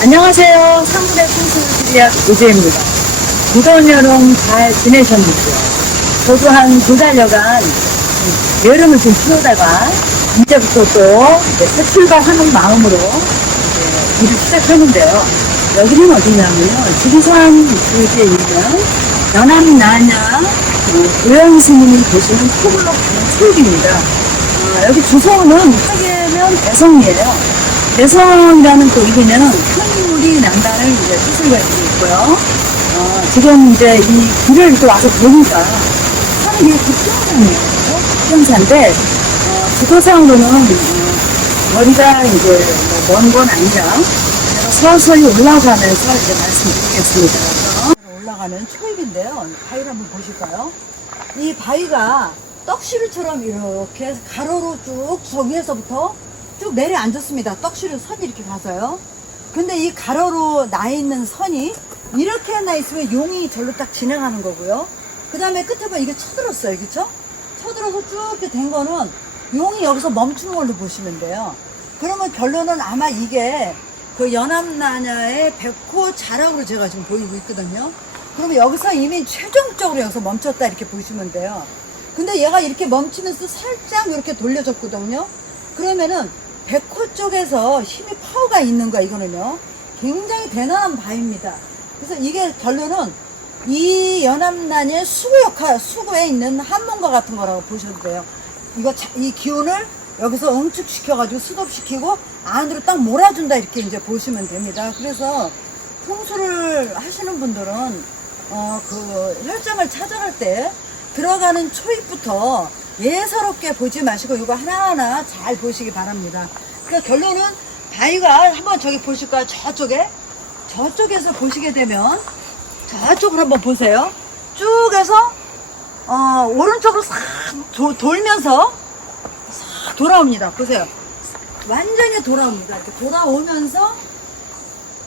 안녕하세요. 상무대 풍수지리학 이재입니다. 무더운 여름 잘 지내셨는지요? 저도 한 2달여간 여름을 좀 피우다가 이제부터 또 새 출발하는 마음으로 일을 시작했는데요. 여기는 어디냐면요. 지리산 부지에 있는 연암나냐 도영 스님이 계시는 토블럭 체육입니다. 여기 주소는 하계면 대성이에요. 대성이라는 또 이름에는 큰 물이 난다는 이제 뜻을 가지고 있고요. 지금 이제 이 길을 이렇게 와서 보니까 산이 되게 급경산이에요. 급경산인데, 주도상으로는 머리가 이제 먼 건 아니라 서서히 올라가면서 이제 말씀드리겠습니다. 올라가는 초입인데요. 바위를 한번 보실까요? 이 바위가 떡시루처럼 이렇게 가로로 쭉 저 위에서부터 쭉 내려앉았습니다. 떡시루 선이 이렇게 가서요. 근데 이 가로로 나 있는 선이 이렇게 나 있으면 용이 절로 딱 지나가는 거고요. 그 다음에 끝에 보면 이게 쳐들었어요. 그쵸? 쳐들어서 쭉 이렇게 된 거는 용이 여기서 멈추는 걸로 보시면 돼요. 그러면 결론은 아마 이게 그 연암나냐의 백호 자락으로 제가 지금 보이고 있거든요. 그러면 여기서 이미 최종적으로 여기서 멈췄다 이렇게 보시면 돼요. 근데 얘가 이렇게 멈추면서 살짝 이렇게 돌려졌거든요. 그러면은 백호 쪽에서 힘이 파워가 있는 거야. 이거는요 굉장히 대단한 바위입니다. 그래서 이게 결론은 이 연암나냐의 수구에 있는 한몸과 같은 거라고 보셔도 돼요. 이 기운을 여기서 응축시켜가지고 수급시키고 안으로 딱 몰아준다 이렇게 이제 보시면 됩니다. 그래서 풍수를 하시는 분들은 그 혈장을 찾아갈 때 들어가는 초입부터 예사롭게 보지 마시고 이거 하나하나 잘 보시기 바랍니다. 그러니까 결론은 바위가 한번 저기 보실까요? 저쪽에서 보시게 되면 저쪽으로 한번 보세요. 쭉 해서 오른쪽으로 싹 돌면서 싹 돌아옵니다. 보세요. 완전히 돌아옵니다. 이렇게 돌아오면서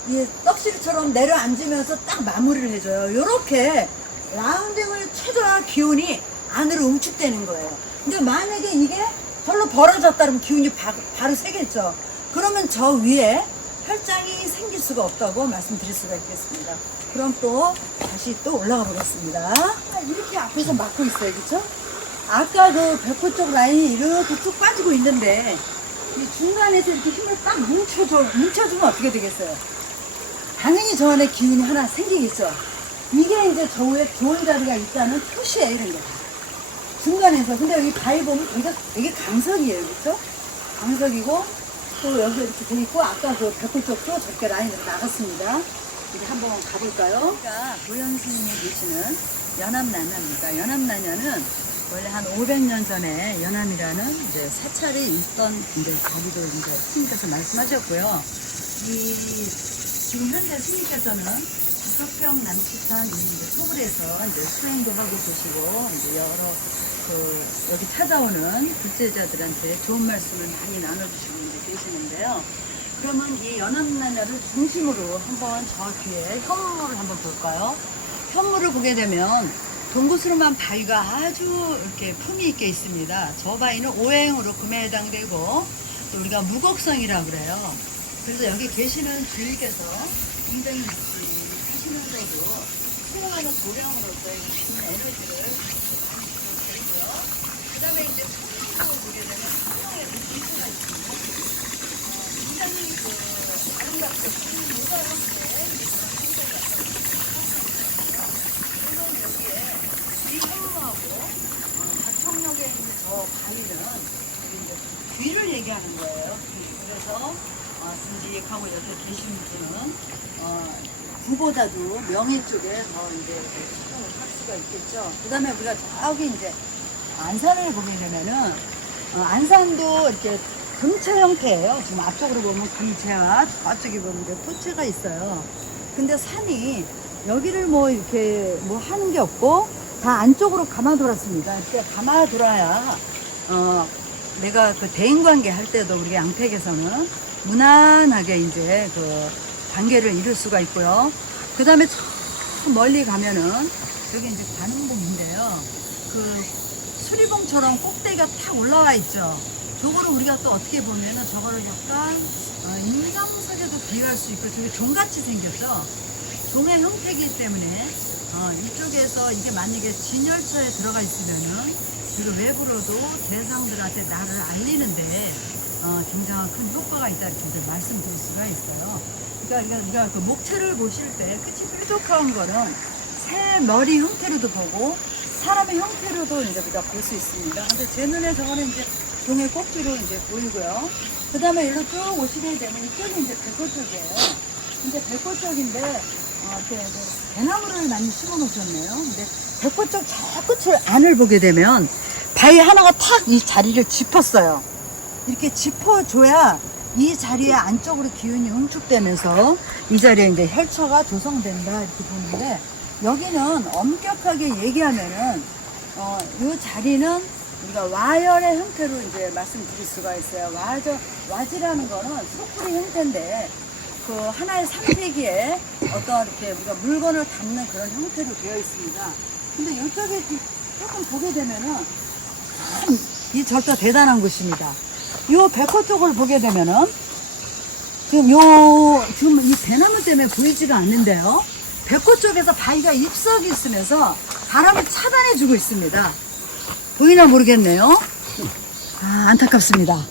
이 떡시루처럼 내려앉으면서 딱 마무리를 해줘요. 이렇게 라운딩을 최저한 기운이 안으로 응축되는 거예요. 근데 만약에 이게 절로 벌어졌다 그러면 기운이 바로 새겠죠. 그러면 저 위에 혈장이 생길 수가 없다고 말씀드릴 수가 있겠습니다. 그럼 또 다시 또 올라가 보겠습니다. 이렇게 앞에서 막고 있어요. 그쵸? 아까 그 백호 쪽 라인이 이렇게 쭉 빠지고 있는데 이 중간에서 이렇게 힘을 딱 뭉쳐주면 어떻게 되겠어요? 당연히 저 안에 기운이 하나 생기겠죠. 이게 이제 저 위에 좋은 자리가 있다는 표시예요. 이런 게 중간에서. 근데 여기 바위 보면 되게 강석이에요. 그렇죠? 강석이고 또 여기 이렇게 돼 있고 아까 그 백호 쪽도 저렇게 라인으로 나갔습니다. 이제 한번 가볼까요? 그러니까 도현 스님이 계시는 연암나냐입니다. 연암나냐는 원래 한 500년 전에 연암이라는 이제 사찰이 있던 이제 자리도 이제 스님께서 말씀하셨고요. 지금 현재 스님께서는 5평 남짓한 이제 토굴에서 이제 수행도 하고 계시고 이제 여러 여기 찾아오는 불제자들한테 좋은 말씀을 많이 나눠주시고 이제 계시는데요. 그러면 이 연암나냐를 중심으로 한번 저 뒤에 현무를 한번 볼까요? 현무를 보게 되면 동구스름한 바위가 아주 이렇게 품위 있게 있습니다. 저 바위는 오행으로 금에 해당되고 또 우리가 무곡성이라고 그래요. 그래서 여기 계시는 주인께서 굉장히 하시면서도 수행하는 도량으로서 많은 에너지를 드리고요. 그 다음에 이제 성령을 보게 되면 성령의 의미가 있습니다. 굉장히 아름답고 무서운데 물론 여기에 이 현무하고 가청역에 있는 저 바위는 이제 귀를 얘기하는 거예요. 그래서 듬직하고 옆에 계신 분은 구보다도 명예 쪽에 더 이제 신경을 할 수가 있겠죠. 그 다음에 우리가 저기 이제 안산을 보게 되면은 안산도 이렇게 금체 형태예요. 지금 앞쪽으로 보면 금체와 저쪽에 보면 이제 토체가 있어요. 근데 산이 여기를 뭐 이렇게 뭐 하는 게 없고 다 안쪽으로 감아돌았습니다. 이렇게 감아돌아야 내가 그 대인관계 할 때도 우리 양택에서는 무난하게 이제 그 관계를 이룰 수가 있고요. 그 다음에 저 멀리 가면은 여기 이제 관음봉인데요. 그 수리봉처럼 꼭대기가 탁 올라와 있죠. 저거를 우리가 또 어떻게 보면은 저거를 약간 인삼 속에도 비유할 수 있고 저게 종같이 생겼죠. 종의 형태이기 때문에 이쪽에서 이게 만약에 진열처에 들어가 있으면은 그리고 외부로도 대상들한테 나를 알리는데 굉장한 큰 효과가 있다 이렇게 이제 말씀드릴 수가 있어요. 그러니까 그 목체를 보실 때 끝이 뾰족한 거는 새 머리 형태로도 보고 사람의 형태로도 이제 우리가 볼 수 있습니다. 근데 제 눈에 저거는 이제 종의 꼭지로 이제 보이고요. 그 다음에 일로 쭉 오시게 되면 이쪽이 이제 백호 쪽이에요. 근데 백호 쪽인데 대나무를 많이 심어 놓으셨네요. 근데 백호 쪽 저 끝을 안을 보게 되면 바위 하나가 탁 이 자리를 짚었어요. 이렇게 짚어줘야 이 자리에 안쪽으로 기운이 응축되면서 이 자리에 이제 혈처가 조성된다 이렇게 보는데, 여기는 엄격하게 얘기하면은 이 자리는 우리가 와열의 형태로 이제 말씀드릴 수가 있어요. 와지라는 거는 소쿠리 형태인데 그 하나의 삼태기에 어떤 이렇게 우리가 물건을 담는 그런 형태로 되어 있습니다. 근데 이쪽에 조금 보게 되면은 참 이 절도 대단한 곳입니다. 요 백호 쪽을 보게 되면은 지금 이 대나무 때문에 보이지가 않는데요. 백호 쪽에서 바위가 잎석이 있으면서 바람을 차단해주고 있습니다. 보이나 모르겠네요. 안타깝습니다.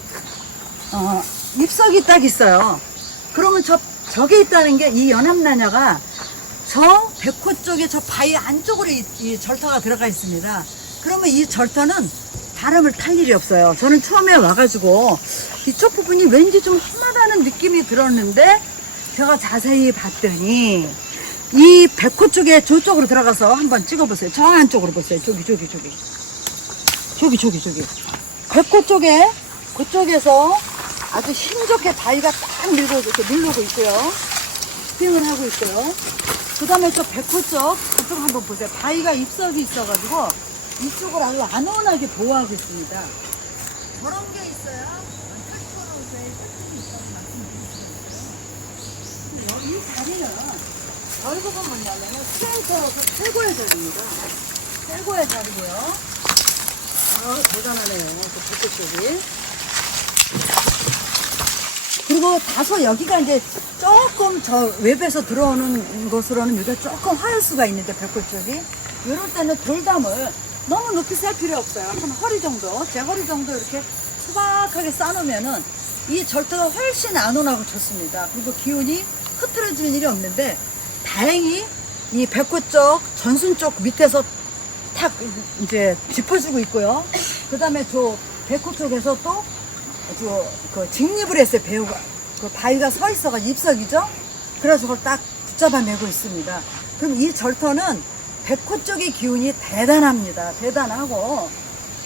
잎석이 딱 있어요. 그러면 저게 있다는 게 이 연합나녀가 저 백호 쪽에 저 바위 안쪽으로 이 절터가 들어가 있습니다. 그러면 이 절터는 바람을 탈 일이 없어요. 저는 처음에 와가지고 이쪽 부분이 왠지 좀 험하다는 느낌이 들었는데 제가 자세히 봤더니 이 백호 쪽에 저쪽으로 들어가서 한번 찍어보세요. 저 안쪽으로 보세요. 저기. 백호 쪽에 그쪽에서 아주 힘좋게 바위가 딱 밀고 이렇게 누르고 있고요. 스핑을 하고 있고요. 그 다음에 저 백호 그쪽 한번 보세요. 바위가 잎석이 있어가지고 이쪽을 아주 안온하게 보호하고 있습니다. 저런 게 있어야 혈초로서의 효능이 있다고 말씀드렸어요. 이 자리는 결국은 뭐냐면은 수행터로서 최고의 자리입니다. 최고의 자리고요. 대단하네요. 그 백호 쪽이. 그리고 다소 여기가 이제 조금 저 외부에서 들어오는 것으로는 여기가 조금 화할 수가 있는데 백호 쪽이 이럴 때는 돌담을 너무 높이 쌀 필요 없어요. 한 허리 정도, 제 허리 정도 이렇게 수박하게 쌓아놓으면은 이 절도가 훨씬 안온하고 좋습니다. 그리고 기운이 흐트러지는 일이 없는데 다행히 이 백호 쪽, 전순 쪽 밑에서 탁 이제 짚어주고 있고요. 그 다음에 저 백호 쪽에서 또 그 직립을 했어요. 배우가 그 바위가 서 있어가지고 잎석이죠. 그래서 그걸 딱 붙잡아내고 있습니다. 그럼 이 절터는 백호 쪽의 기운이 대단합니다. 대단하고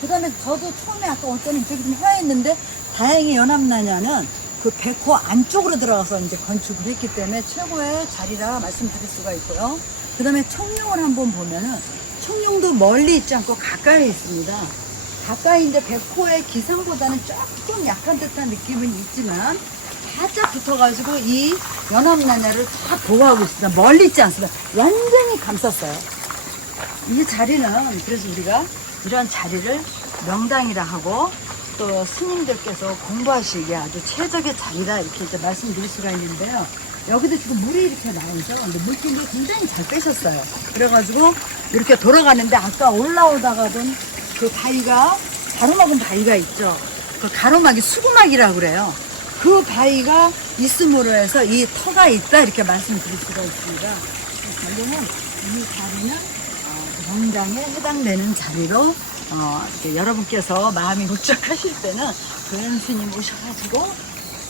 그 다음에 저도 처음에 아까 올 때는 저기 좀 화했는데 다행히 연합나냐는 그 백호 안쪽으로 들어가서 이제 건축을 했기 때문에 최고의 자리라 말씀드릴 수가 있고요. 그 다음에 청룡을 한번 보면은 청룡도 멀리 있지 않고 가까이 있습니다. 가까이 이제 백호의 기상보다는 조금 약한 듯한 느낌은 있지만 살짝 붙어가지고 이 연합나냐를 다 보호하고 있습니다. 멀리 있지 않습니다. 완전히 감쌌어요. 이 자리는 그래서 우리가 이런 자리를 명당이라 하고 또 스님들께서 공부하시기에 아주 최적의 자리다 이렇게 이제 말씀드릴 수가 있는데요. 여기도 지금 물이 이렇게 나오죠. 근데 물길도 굉장히 잘 빼셨어요. 그래가지고 이렇게 돌아가는데 아까 올라오다가던 그 바위가 가로막은 바위가 있죠. 그 가로막이 수구막이라고 그래요. 그 바위가 있음으로 해서 이 터가 있다 이렇게 말씀드릴 수가 있습니다. 결국은 이 자리는 명당에 해당되는 자리로 이제 여러분께서 마음이 울적하실 때는 교현스님 오셔가지고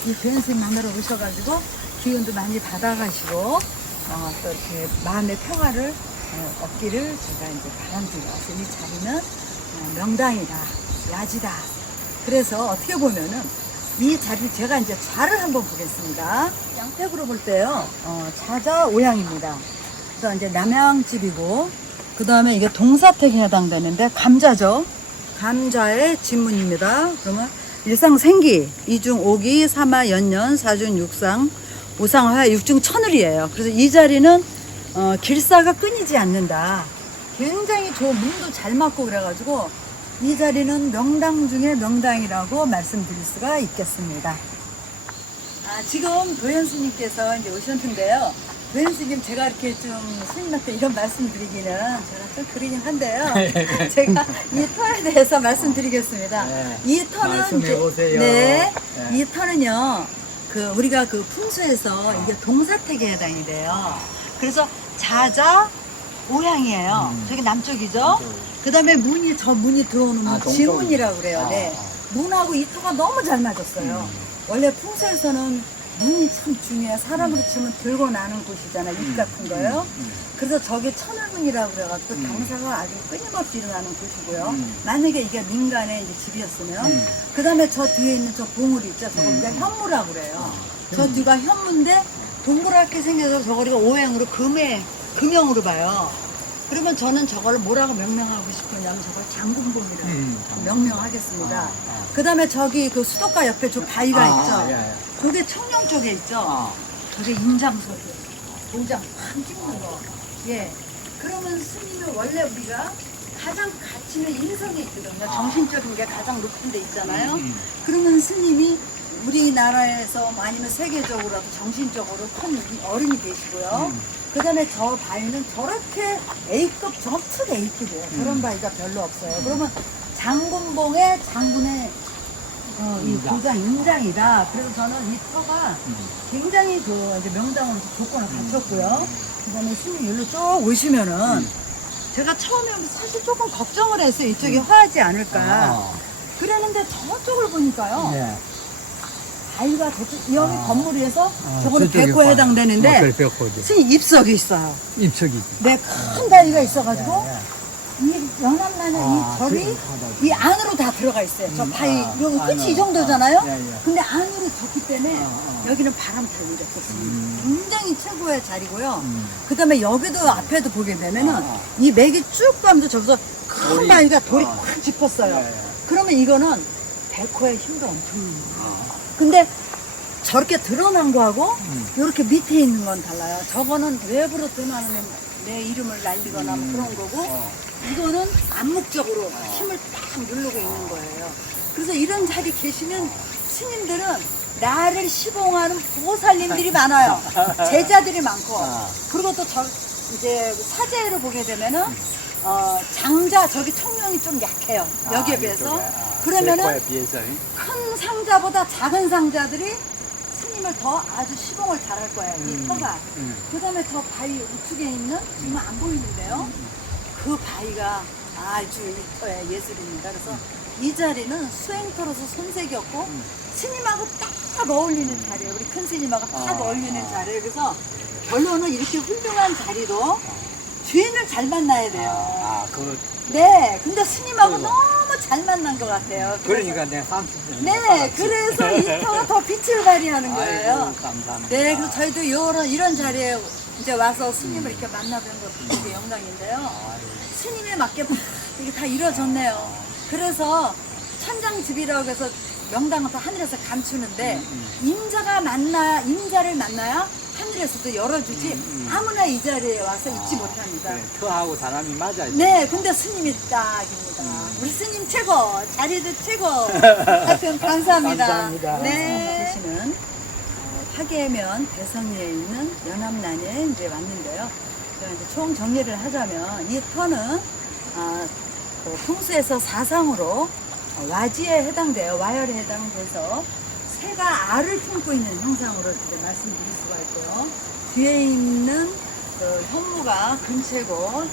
이 교현스님 만나러 오셔가지고 기운도 많이 받아가시고 또 이렇게 마음의 평화를 얻기를 제가 이제 바랍니다. 이 자리는 명당이다, 야지다. 그래서 어떻게 보면은 이 자리 제가 이제 좌를 한번 보겠습니다. 양택으로 볼 때요, 좌자 오양입니다. 그래서 이제 남양집이고, 그 다음에 이게 동사택에 해당되는데 감자죠. 감자의 지문입니다. 그러면 일상생기, 이중오기, 삼화연년, 사준육상, 우상화, 육중천을이에요. 그래서 이 자리는 길사가 끊이지 않는다. 굉장히 좋은 문도 잘 맞고 그래가지고 이 자리는 명당 중에 명당이라고 말씀드릴 수가 있겠습니다. 지금 도현 스님께서 이제 오셨는데요. 도현 스님 제가 이렇게 좀 스님한테 이런 말씀 드리기는 제가 좀 그러긴 한데요. 제가 이 터에 대해서 말씀드리겠습니다. 네. 이 터는 말씀해 보세요. 네, 네. 이 터는요. 우리가 그 풍수에서 이게 동사택에 해당이 돼요. 그래서 자자 오양이에요. 저기 남쪽이죠. 그다음에 문이 저 문이 들어오는 문 동쪽. 지문이라고 그래요. 네. 아. 문하고 이 터가 너무 잘 맞았어요. 원래 풍수에서는 문이 참 중요해요. 사람으로 치면 들고 나는 곳이잖아요. 입 같은 거요. 그래서 저게 천을문이라고 그래가지고 경사가 아주 끊임없이 일어나는 곳이고요. 만약에 이게 민간의 이제 집이었으면 그 다음에 저 뒤에 있는 저 봉우리 있죠. 저거 우리가 현무라고 그래요. 저 뒤가 현무인데 동그랗게 생겨서 저거 우리가 오행으로 금형으로 봐요. 그러면 저는 저걸 뭐라고 명명하고 싶으냐면 저걸 장군봉이라고 명명하겠습니다. 그 다음에 저기 그 수도가 옆에 저 바위가 있죠. 예. 그게 청령 쪽에 있죠. 저게 인장석이에요. 인장 팍 찍는 거. 예. 그러면 스님은 원래 우리가 가장 가치는 인성이 있거든요. 정신적인 게 가장 높은 데 있잖아요. 그러면 스님이 우리나라에서 아니면 세계적으로도 정신적으로 큰 어른이 계시고요. 그 다음에 저 바위는 저렇게 A급, 저건 특 A급이에요. 저런 바위가 별로 없어요. 그러면 장군봉의 장군의 이 고장 인장이다. 그래서 저는 이 터가 굉장히 이제 명당으로 조건을 갖췄고요. 그 다음에 스님이 여기로 쭉 오시면은 제가 처음에 사실 조금 걱정을 했어요. 이쪽이 화하지 않을까. 그랬는데 저쪽을 보니까요. 예. 바위가 저쪽, 여기 건물 위에서 저거는 저쪽에 백호에 해당되는데 그걸 백호죠. 스님 입석이 있어요. 입석이지. 네, 큰 바위가 있어가지고 예. 이 연암나는 이 절이 이 안으로 다 들어가 있어요. 저 바위, 여기 끝이 안으로. 이 정도잖아요? 예, 예. 근데 안으로 졌기 때문에 여기는 바람 타고 이렇게 굉장히 최고의 자리고요. 그 다음에 여기도 앞에도 보게 되면은 이 맥이 쭉 가면서 저기서 큰 돌이. 바위가 돌이 꽉 짚었어요. 예, 예. 그러면 이거는 백호의 힘도 엄청 있는 거예요. 근데 저렇게 드러난 거하고 이렇게 밑에 있는 건 달라요. 저거는 외부로 드러나면 내 이름을 날리거나 뭐 그런 거고 이거는 암묵적으로 힘을 딱 누르고 있는 거예요. 그래서 이런 자리 계시면 스님들은 나를 시봉하는 보살님들이 많아요. 제자들이 많고 그리고 또 이제 사제로 보게 되면은 장자 저기 청룡이 좀 약해요. 여기에 비해서. 그러면은 백호에 비해서. 큰 상자보다 작은 상자들이 스님을 더 아주 시봉을 잘할 거예요. 이 터가. 그 다음에 저 바위 우측에 있는 지금 안 보이는데요. 그 바위가 아주 이 터의 예술입니다. 그래서 이 자리는 수행터로서 손색이 없고 스님하고 딱 어울리는 자리예요. 우리 큰 스님하고 딱 어울리는 자리예요. 그래서 결론은 이렇게 훌륭한 자리로 주인을 잘 만나야 돼요. 네, 근데 스님하고 너무 잘 만난 것 같아요. 그러니까 내가 30년. 네, 그래서 이 터가 더 빛을 발휘하는 거예요. 아이고, 감사합니다. 네, 그래서 저희도 이런 자리에 이제 와서 스님을 이렇게 만나뵌 것도 되게 영광인데요. 스님에 맞게 막 이게 다 이루어졌네요. 그래서 천장집이라고 해서 명당은 다 하늘에서 감추는데 임자를 만나야 하늘에서도 열어주지 아무나 이 자리에 와서 있지 못합니다. 그래, 터하고 사람이 맞아야 돼. 네, 근데 스님이 딱입니다. 우리 스님 최고, 자리도 최고. 하여튼 감사합니다. 감사합니다. 네. 보시는 화계면 대성리에 있는 연암난에 이제 왔는데요. 제가 이제 총 정리를 하자면 이 터는 그 풍수에서 사상으로 와지에 해당돼요. 와열에 해당돼서 새가 알을 품고 있는 형상으로 이렇게 말씀드릴 수가 있고요. 뒤에 있는 그 현무가 금채고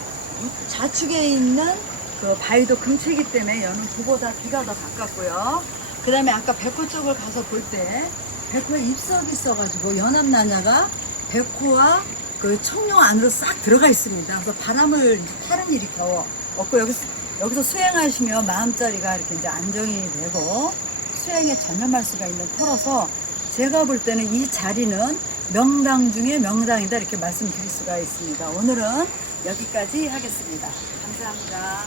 좌측에 있는 그 바위도 금채기 때문에 여는 두보다 귀가 더 가깝고요. 그 다음에 아까 백호 쪽을 가서 볼 때 백호에 입석이 있어가지고 연암나냐가 백호와 그 청룡 안으로 싹 들어가 있습니다. 그래서 바람을 타는 일이 겨우 없고 여기서 수행하시면 마음자리가 이렇게 이제 안정이 되고 수행에 전념할 수가 있는 터라서 제가 볼 때는 이 자리는 명당 중에 명당이다 이렇게 말씀드릴 수가 있습니다. 오늘은 여기까지 하겠습니다. 감사합니다.